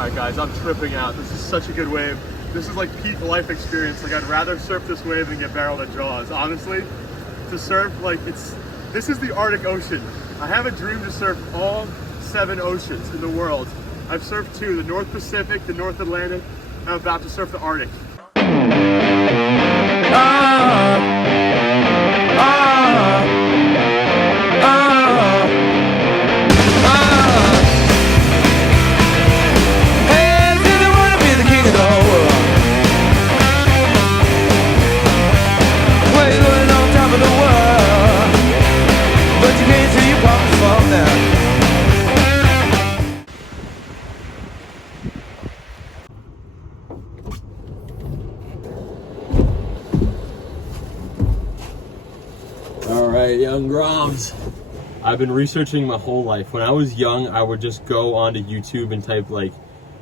Alright guys, I'm tripping out. This is such a good wave. This is like peak life experience. Like I'd rather surf this wave than get barreled at Jaws. Honestly, to surf, like this is the Arctic Ocean. I have a dream to surf all 7 oceans in the world. I've surfed 2, the North Pacific, the North Atlantic. I'm about to surf the Arctic. Alright, Young Groms. I've been researching my whole life. When I was young, I would just go onto YouTube and type like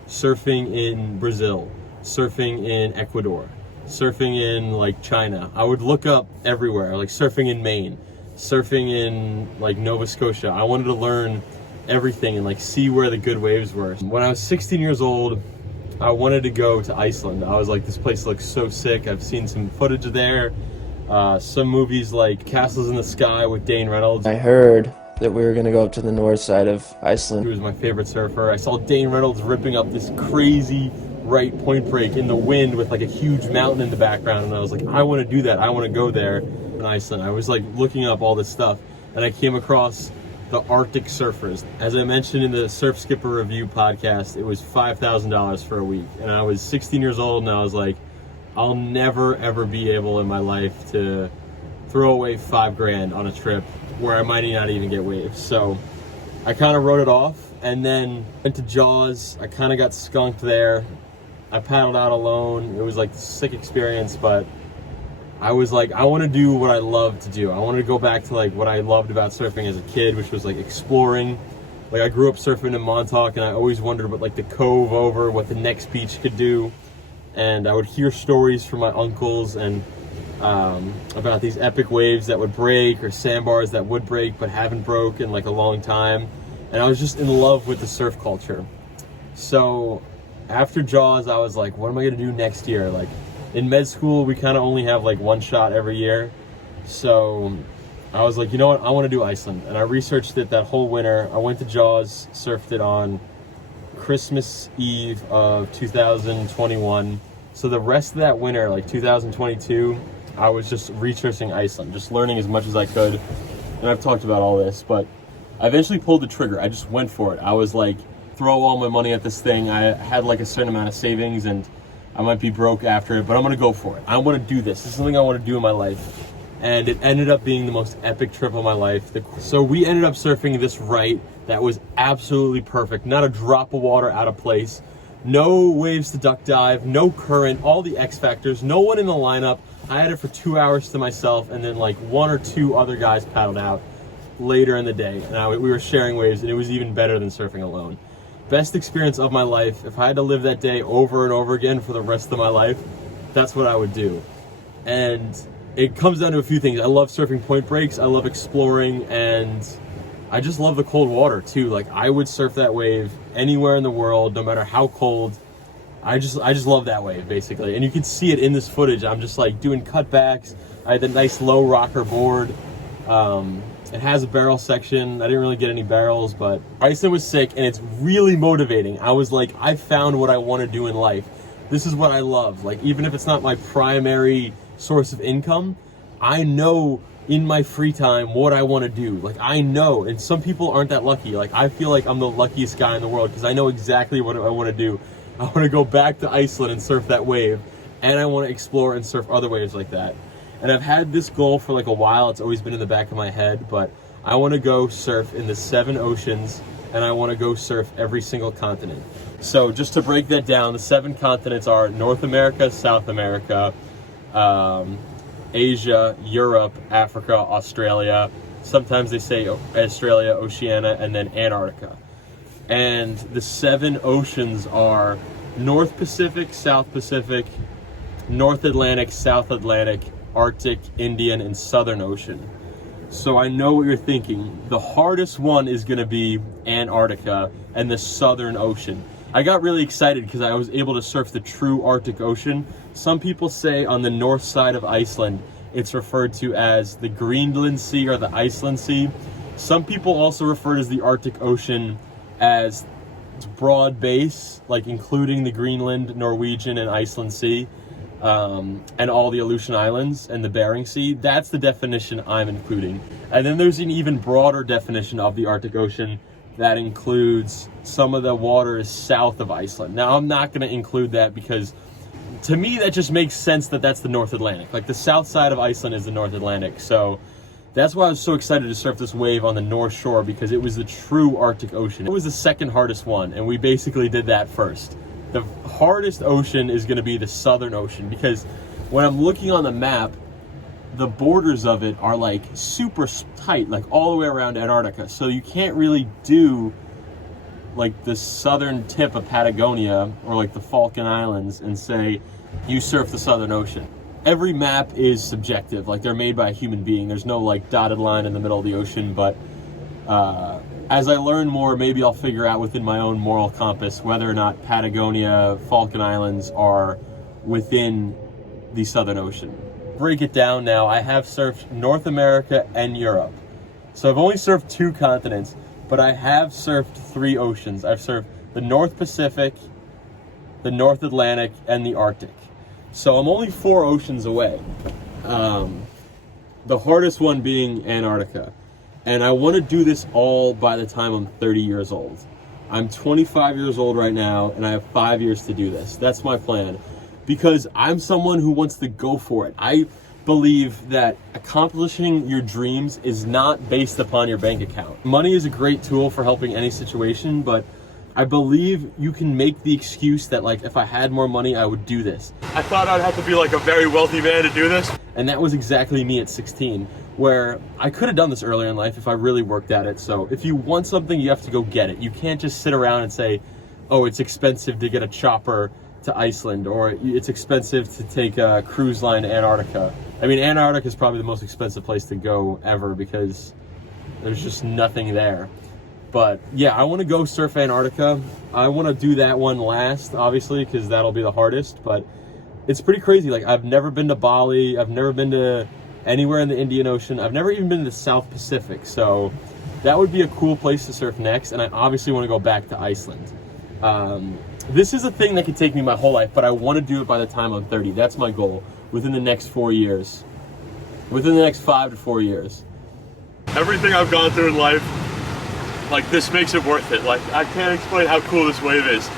surfing in Brazil, surfing in Ecuador, surfing in like China. I would look up everywhere, like surfing in Maine, surfing in like Nova Scotia. I wanted to learn everything and like see where the good waves were. When I was 16 years old, I wanted to go to Iceland. I was like, this place looks so sick. I've seen some footage there. Some movies like Castles in the Sky with Dane Reynolds. I heard that we were going to go up to the north side of Iceland. He was my favorite surfer. I saw Dane Reynolds ripping up this crazy right point break in the wind with like a huge mountain in the background, and I was like, I want to do that. I want to go there in Iceland. I was like looking up all this stuff, and I came across the Arctic surfers. As I mentioned in the Surf Skipper Review podcast, it was $5,000 for a week, and I was 16 years old, and I was like, I'll never ever be able in my life to throw away $5 on a trip where I might not even get waves. So I kind of wrote it off, and then went to Jaws. I kind of got skunked there. I paddled out alone. It was like a sick experience, but I was like, I want to do what I love to do. I wanted to go back to like what I loved about surfing as a kid, which was like exploring. Like I grew up surfing in Montauk, and I always wondered what like the cove over, what the next beach could do. And I would hear stories from my uncles and about these epic waves that would break, or sandbars that would break but haven't broke in like a long time. And I was just in love with the surf culture. So after Jaws, I was like, what am I gonna do next year? Like in med school, we kind of only have like one shot every year. So I was like, you know what? I want to do Iceland. And I researched it that whole winter. I went to Jaws, surfed it on Christmas Eve of 2021. So the rest of that winter, like 2022, I was just researching Iceland, just learning as much as I could. And I've talked about all this, but I eventually pulled the trigger. I just went for it. I was like, throw all my money at this thing. I had like a certain amount of savings, and I might be broke after it, but I'm gonna go for it. I want to do this. This is something I want to do in my life. And it ended up being the most epic trip of my life. So we ended up surfing this right that was absolutely perfect. Not a drop of water out of place. No waves to duck dive, no current, all the X factors, no one in the lineup. I had it for 2 hours to myself, and then like 1 or 2 other guys paddled out later in the day. And we were sharing waves, and it was even better than surfing alone. Best experience of my life. If I had to live that day over and over again for the rest of my life, that's what I would do. And it comes down to a few things. I love surfing point breaks, I love exploring, and I just love the cold water too. Like I would surf that wave anywhere in the world, no matter how cold. I just love that wave basically. And you can see it in this footage. I'm just like doing cutbacks. I had the nice low rocker board. It has a barrel section. I didn't really get any barrels, but Iceland was sick, and it's really motivating. I was like, I found what I want to do in life. This is what I love. Like even if it's not my primary source of income, I know in my free time what I want to do. Like I know, and some people aren't that lucky. Like I feel like I'm the luckiest guy in the world because I know exactly what I want to do. I want to go back to Iceland and surf that wave, and I want to explore and surf other waves like that. And I've had this goal for like a while. It's always been in the back of my head, but I want to go surf in the 7 oceans, and I want to go surf every single continent. So just to break that down, the 7 continents are North America, South America, Asia, Europe, Africa, Australia. Sometimes they say Australia, Oceania, and then Antarctica. And the 7 oceans are North Pacific, South Pacific, North Atlantic, South Atlantic, Arctic, Indian, and Southern Ocean. So I know what you're thinking. The hardest one is going to be Antarctica and the Southern Ocean. I got really excited because I was able to surf the true Arctic Ocean. Some people say on the north side of Iceland, it's referred to as the Greenland Sea or the Iceland Sea. Some people also refer to as the Arctic Ocean as its broad base, like including the Greenland, Norwegian, and Iceland Sea, and all the Aleutian Islands and the Bering Sea. That's the definition I'm including. And then there's an even broader definition of the Arctic Ocean that includes some of the waters south of Iceland. Now, I'm not going to include that because to me that just makes sense that that's the North Atlantic. Like the south side of Iceland is the North Atlantic. So that's why I was so excited to surf this wave on the North Shore, because it was the true Arctic Ocean. It was the second hardest one, and we basically did that first. The hardest ocean is going to be the Southern Ocean, because when I'm looking on the map, the borders of it are like super tight, like all the way around Antarctica. So you can't really do like the southern tip of Patagonia or like the Falkland Islands and say you surf the Southern Ocean. Every map is subjective, like they're made by a human being. There's no like dotted line in the middle of the ocean, but as I learn more, maybe I'll figure out within my own moral compass whether or not Patagonia, Falkland Islands are within the Southern Ocean. Break it down now. I have surfed North America and Europe. So I've only surfed 2 continents, but I have surfed 3 oceans. I've surfed the North Pacific, the North Atlantic, and the Arctic. So I'm only 4 oceans away. The hardest one being Antarctica. And I want to do this all by the time I'm 30 years old. I'm 25 years old right now, and I have 5 years to do this. That's my plan. Because I'm someone who wants to go for it. I believe that accomplishing your dreams is not based upon your bank account. Money is a great tool for helping any situation, but I believe you can make the excuse that, like, if I had more money, I would do this. I thought I'd have to be like a very wealthy man to do this. And that was exactly me at 16, where I could have done this earlier in life if I really worked at it. So if you want something, you have to go get it. You can't just sit around and say, oh, it's expensive to get a chopper to Iceland, or it's expensive to take a cruise line to Antarctica. I mean, Antarctica is probably the most expensive place to go ever because there's just nothing there. But yeah, I want to go surf Antarctica. I want to do that one last, obviously, because that'll be the hardest. But it's pretty crazy. Like, I've never been to Bali. I've never been to anywhere in the Indian Ocean. I've never even been to the South Pacific. So that would be a cool place to surf next. And I obviously want to go back to Iceland. This is a thing that could take me my whole life, but I want to do it by the time I'm 30. That's my goal within the next 4 years. Within the next 5 to 4 years. Everything I've gone through in life, like, this makes it worth it. Like, I can't explain how cool this wave is.